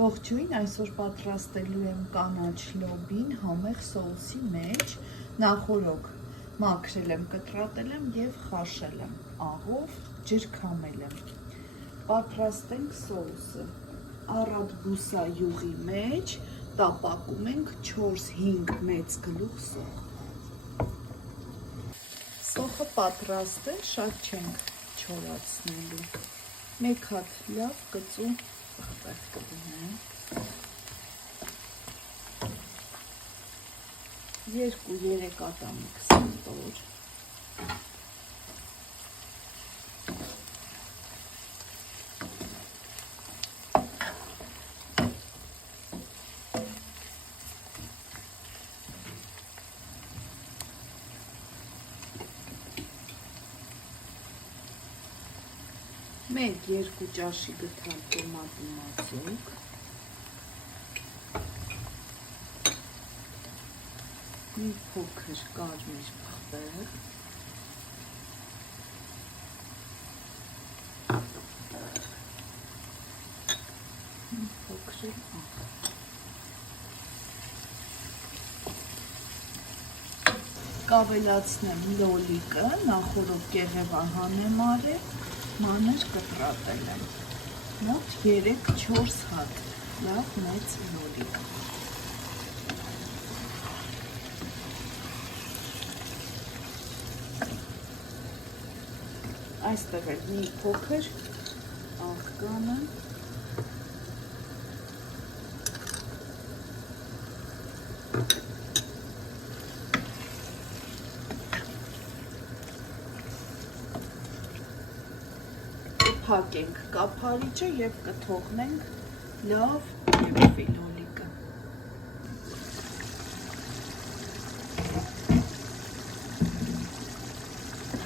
Ողջույն, այսօր պատրաստելու եմ կանաչ լոբին համեղ սոուսի մեջ, նախօրոք մաքրել եմ, կտրատել եմ և խաշել եմ, աղով ջրքամել եմ։ Պատրաստենք սոուսը։ Առատ բուսա յուղի մեջ տապակում ենք 4-5 մեծ գլուխ սոխ։ Սոխը պատրաստ է, շատ չենք չորացնելու։ Մեկ հատ լավ կծու պղպեղ կդնեմ, 2-3 ատամիկ սրտոր, մեկ-2 ճաշի գթալ տոմատի մածուկ, մի փոքր կարմիր պղպեղ, մի փոքր աղ։ Կավելացնեմ լոլիկը, նախօրոք կեղևահան եմ արել, մանր կտրատել եմ, մոտ 3-4 հատ, լավ մեծ լոլիկ։ Այստեղ էլ մի փոքր աղ կանեմ, կփակենք կափարիչը և կթողնենք լավ երևի լոլիկը։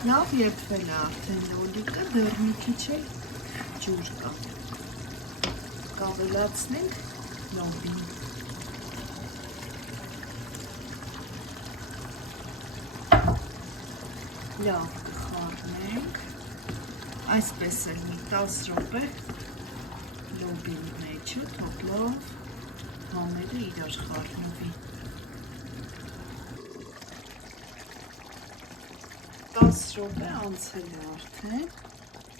Լավ երբվել է արդեն լոլիկը, դեռ մի քիչ էլ ջուր կա։ Կավելացնենք լոբին։ Լավ կխառնենք, այսպես էլ մի 10 րոպե լոբի մեջը, թող լավ համերը իրար խառնվի։ 10 րոպե անցել է արդեն,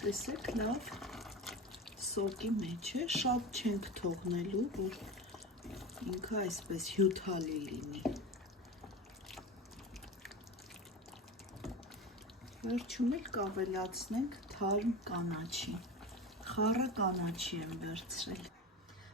տեսեք լավ սոկի մեջ է, շատ չենք թողնելու, որ ինքը այսպես հյութալի լինի։ Վերջում էլ կավելացնենք թարմ կանաչի, խառը կանաչի եմ վերցրել։